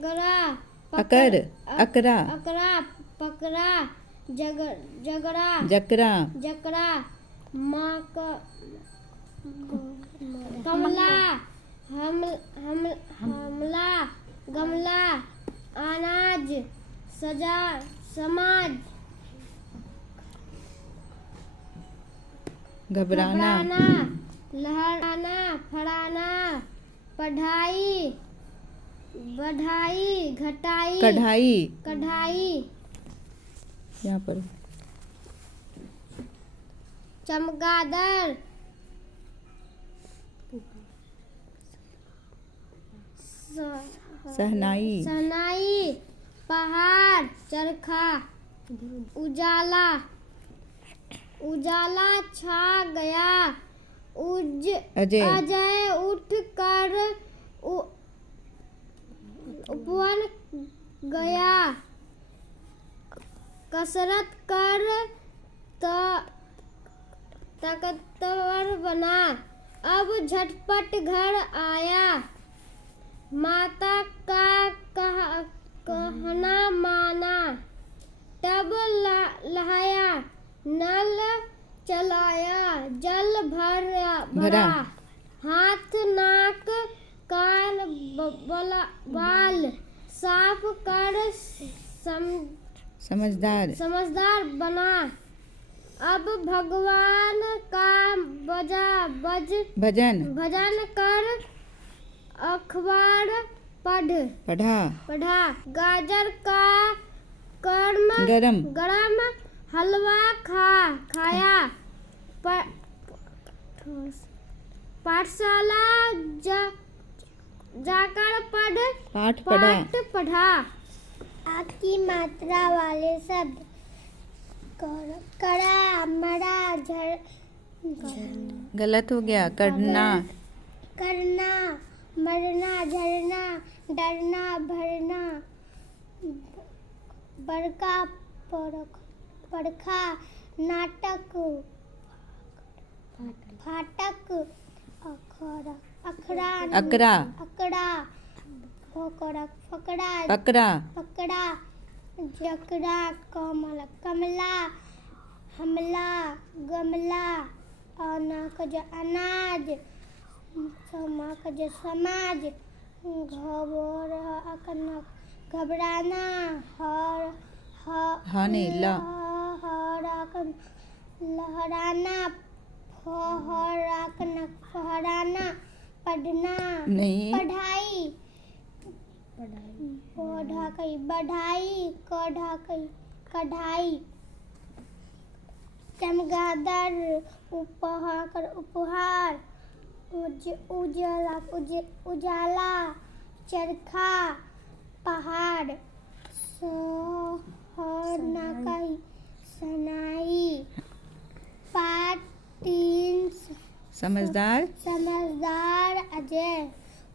अगरा अकर अकरा अकरा पकड़ा जगड़ा जकरा जकड़ा कमला हमला गमला अनाज सजा समाज घबराना लहराना फड़ाना पढ़ाई बढ़ाई घटाई कढ़ाई यहाँ पर चमगादड़ सहनाई पहाड़ चरखा उजाला छा गया अजय उठ कर उपवन गया कसरत कर ताकतवर बना अब झटपट घर आया माता का कहना माना तब लहाया नल चलाया जल भरा हाथ नाक कान बाल साफ कर समझदार बना अब भगवान का भजन कर अखबार पढ़ा गाजर का गरम हलवा खाया पाठशाला जाकर पाठ पढ़ा आ की मात्रा वाले शब्द कड़ा मरा गलत हो गया करना मरना झरना डरना भरना बड़का पड़खा नाटक फाटक अखरा पकड़ा जकड़ा कमला हमला गमला अनाज समाज घबराना लहराना फहराना पढ़ना बढ़ाई कढ़ाई चमगादड़ उपहार उजाला चरखा पहाड़ सनाई पाठ 3 समझदार अजय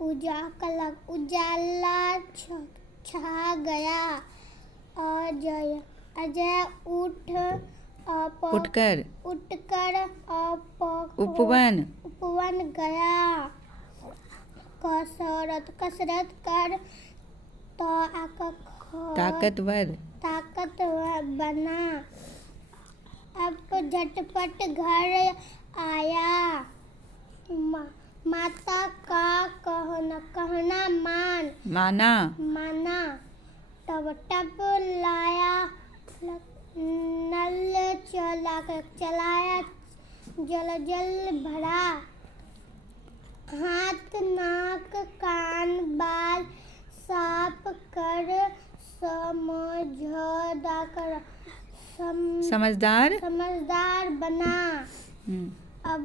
उजाला छा गया अजय उठकर उपवन गया कसरत कर ताकतवर बना अब झटपट घर आया माता का कहना माना टब लाया नल चलाया जल भरा हाथ नाक कान बाल साफ कर समझदार बना अब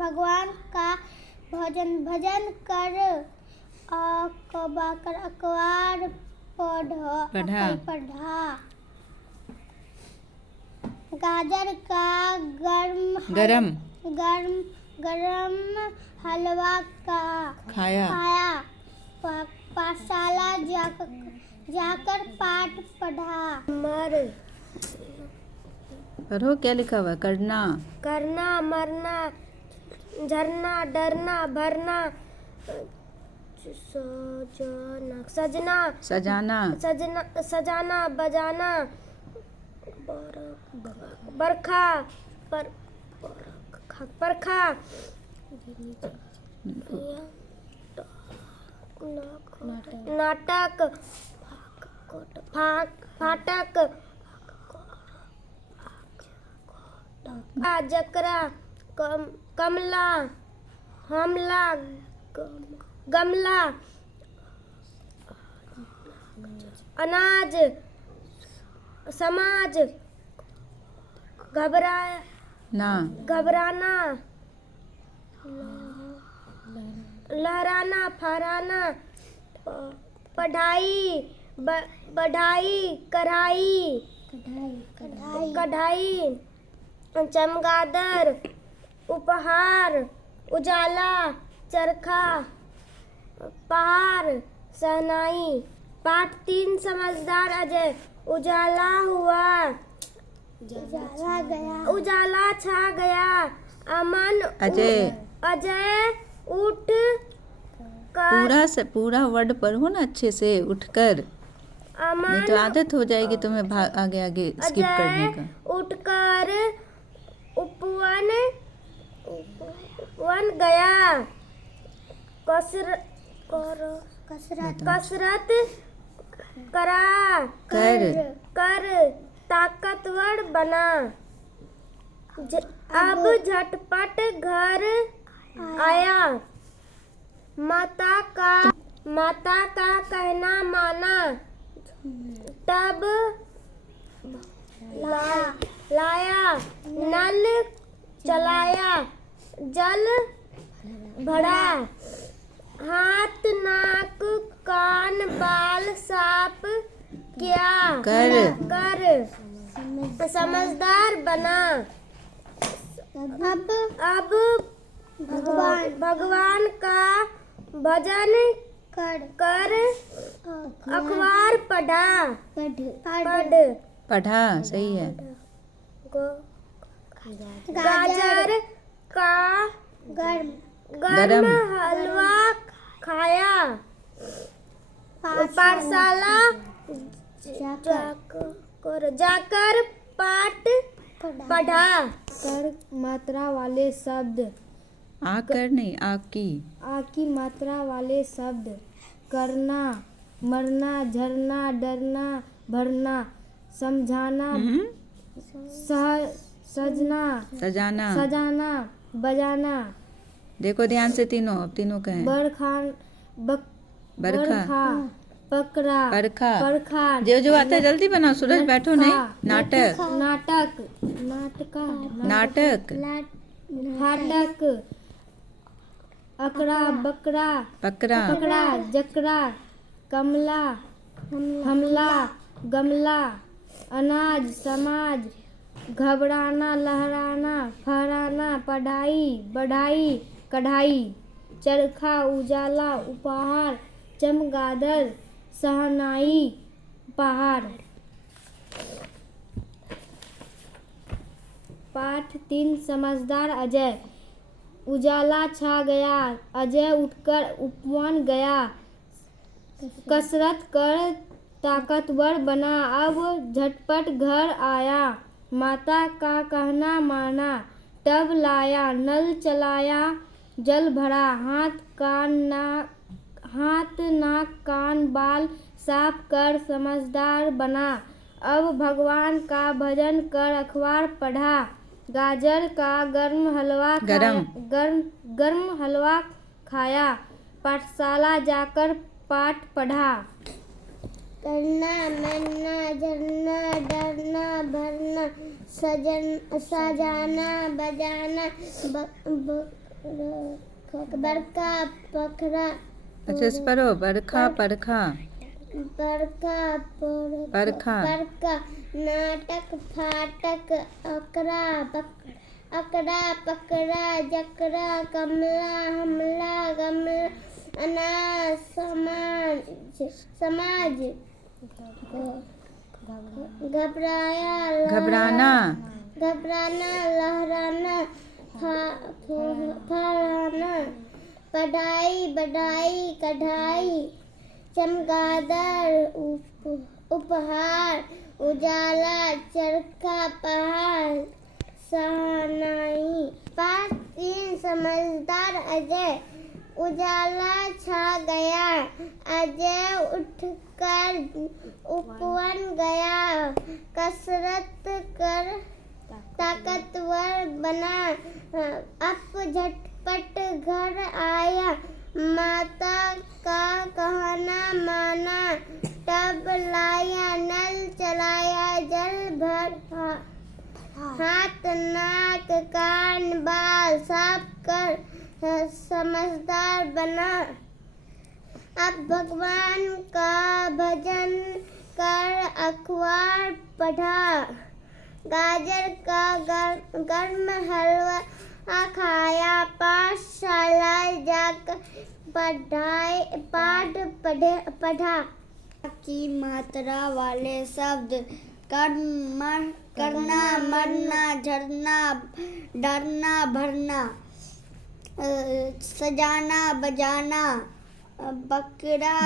भगवान का भजन कर अखबार पढ़ा गाजर का गरम हलवा का खाया पाठशाला जाकर पाठ पढ़ा पढ़ो क्या लिखा हुआ करना मरना झरना डरना भरना सजना सजाना सजाना बजाना बरखा परखा नाटक फाटक जकरा कमला हमला गमला अनाज समाज घबराना लहराना फहराना बढ़ाई कढ़ाई चमगादड़ उपहार उजाला चरखा पहाड़ शहनाई। पाठ 3 समझदार अजय उजाला हुआ उजाला छा गया अमन अजय उठ कर पूरा वर्ड पढ़ो ना अच्छे से उठकर, नहीं तो आदत हो जाएगी तुम्हें आगे स्किप करने का। उठकर उपवन गया कसरत करा कर ताकतवर बना अब झटपट घर आया माता का कहना माना तब लाया नल चलाया जल भरा हाथ नाक कान बाल साफ किया कर समझदार बना अब भगवान का भजन कर अखबार पढ़ा सही है। गाजर का गर्म हलवा खाया पाठशाला जाकर पाठ पढ़ा कर मात्रा वाले शब्द आकर नहीं आ की मात्रा वाले शब्द करना मरना झरना डरना भरना समझाना सजाना बजाना। देखो ध्यान से तीनों कहें। बरखा परखा जो आता है जल्दी बनाओ सूरज बैठो नहीं। नाटक फाटक अकड़ा बकरा जकरा कमला हमला गमला अनाज समाज घबराना लहराना फहराना बढ़ाई कढ़ाई चरखा उजाला उपहार चमगादड़ शहनाई पहाड़। पाठ 3 समझदार अजय उजाला छा गया अजय उठकर उपवन गया कसरत कर ताकतवर बना अब झटपट घर आया माता का कहना माना तब लाया नल चलाया जल भरा हाथ नाक कान बाल साफ कर समझदार बना अब भगवान का भजन कर अखबार पढ़ा गाजर का गर्म हलवा खाया पाठशाला जाकर पाठ पढ़ा करना मरना झरना डरना भरना सजाना बजाना बरखा पखरा अच्छे से पढ़ो बरखा परखा नाटक फाटक अकड़ा पकड़ा जकरा कमला हमला गमला अनाज समाज घबराना लहराना फहराना पढ़ाई बढ़ाई कढ़ाई चमगादड़ उपहार उजाला चरखा पहाड़ शहनाई। 5 3 समझदार अजय उजाला छा गया अजय उठकर उपवन गया कसरत कर ताकतवर बना अब झटपट घर आया माता का कहना माना तब लाया नल चलाया जल भरा हाथ नाक कान बाल साफ कर समझदार बना अब भगवान का भजन कर अखबार पढ़ा गाजर का गर्म हलवा खाया पाठशाला जाकर पाठ पढ़ा की मात्रा वाले शब्द करना मरना झरना डरना भरना सजाना बजाना बकरा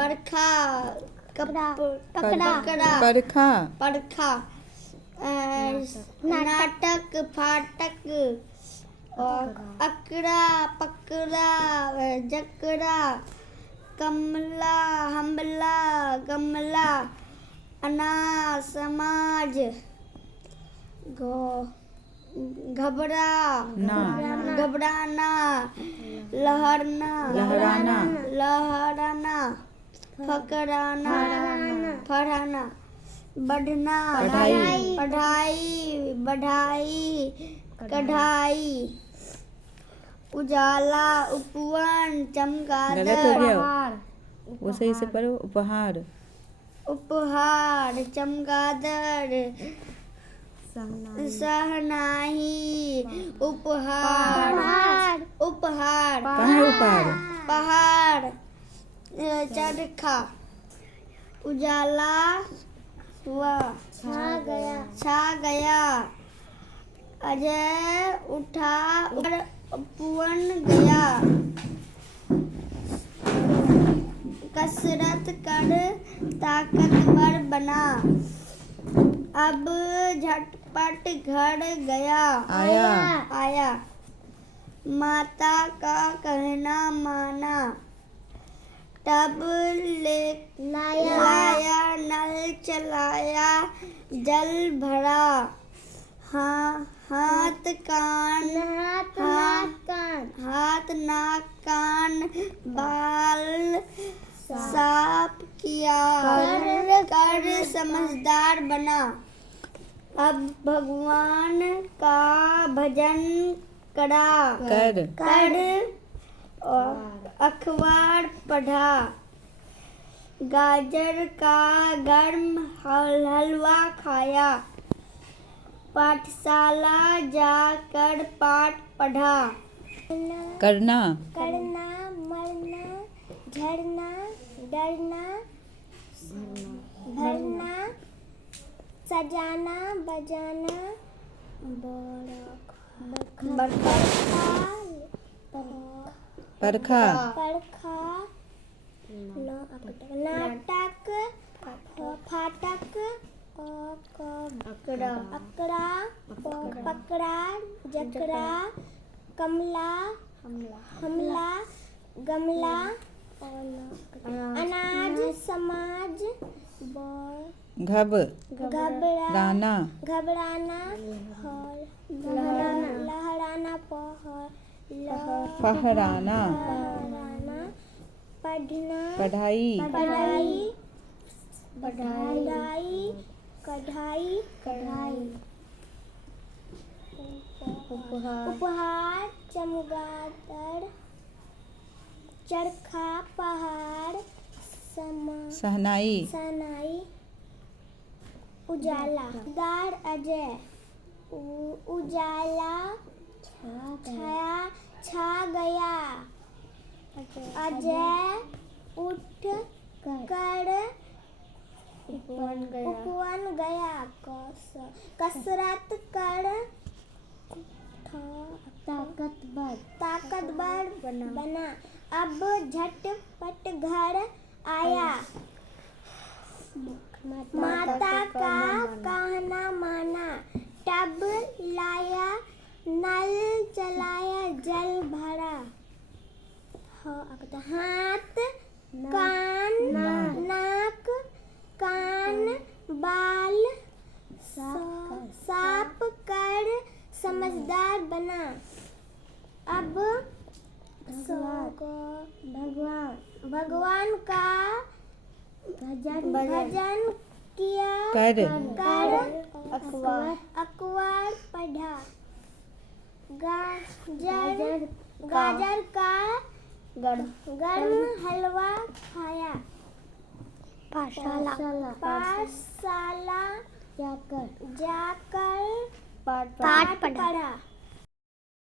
बरखा परखा नाटक फाटक अकड़ा पकड़ा जकड़ा कमला हमला गमला अनाज समाज घबराना लहराना फहराना बढ़ना बढ़ाई कढ़ाई उजाला उपवन चमगादड़ वो सही से पढ़ो उपहार चमगादड़ सहनाई उपहार पहाड़ चरखा उजाला हुआ छा गया अजय उठा उपवन गया कसरत कर ताकतवर बना अब झटपट घर आया माता का कहना माना तब लाया नल चलाया जल भरा हाथ नाक कान बाल साफ किया कर समझदार बना अब भगवान का भजन करा कर अखबार पढ़ा गाजर का गर्म हलवा खाया पाठशाला जाकर पाठ पढ़ा करना मरना झरना डरना भरना सजाना बजाना परखा नाटक फाटक अकड़ा पकड़ा जकड़ा कमला हमला गमला अनाज समाज घबराना लहराना फहराना पढ़ना कढ़ाई उपहार चमगादड़ चरखा पहाड़ सहनाई उजाला दार अजय उजाला छा गया अजय उठ कर उपवन गया कसरत कर ताकतवर बना। अब झटपट घर आया, माता का कहना माना। टब लाया, नल चलाया, जल भरा। हाथ, कान, नाक, कान, बाल साफ कर समझदार बना। अब भगवान का भजन किया कर अखबार पढ़ा। गाजर का गर्म हलवा खाया। पाठशाला जाकर पाठ पढ़ा।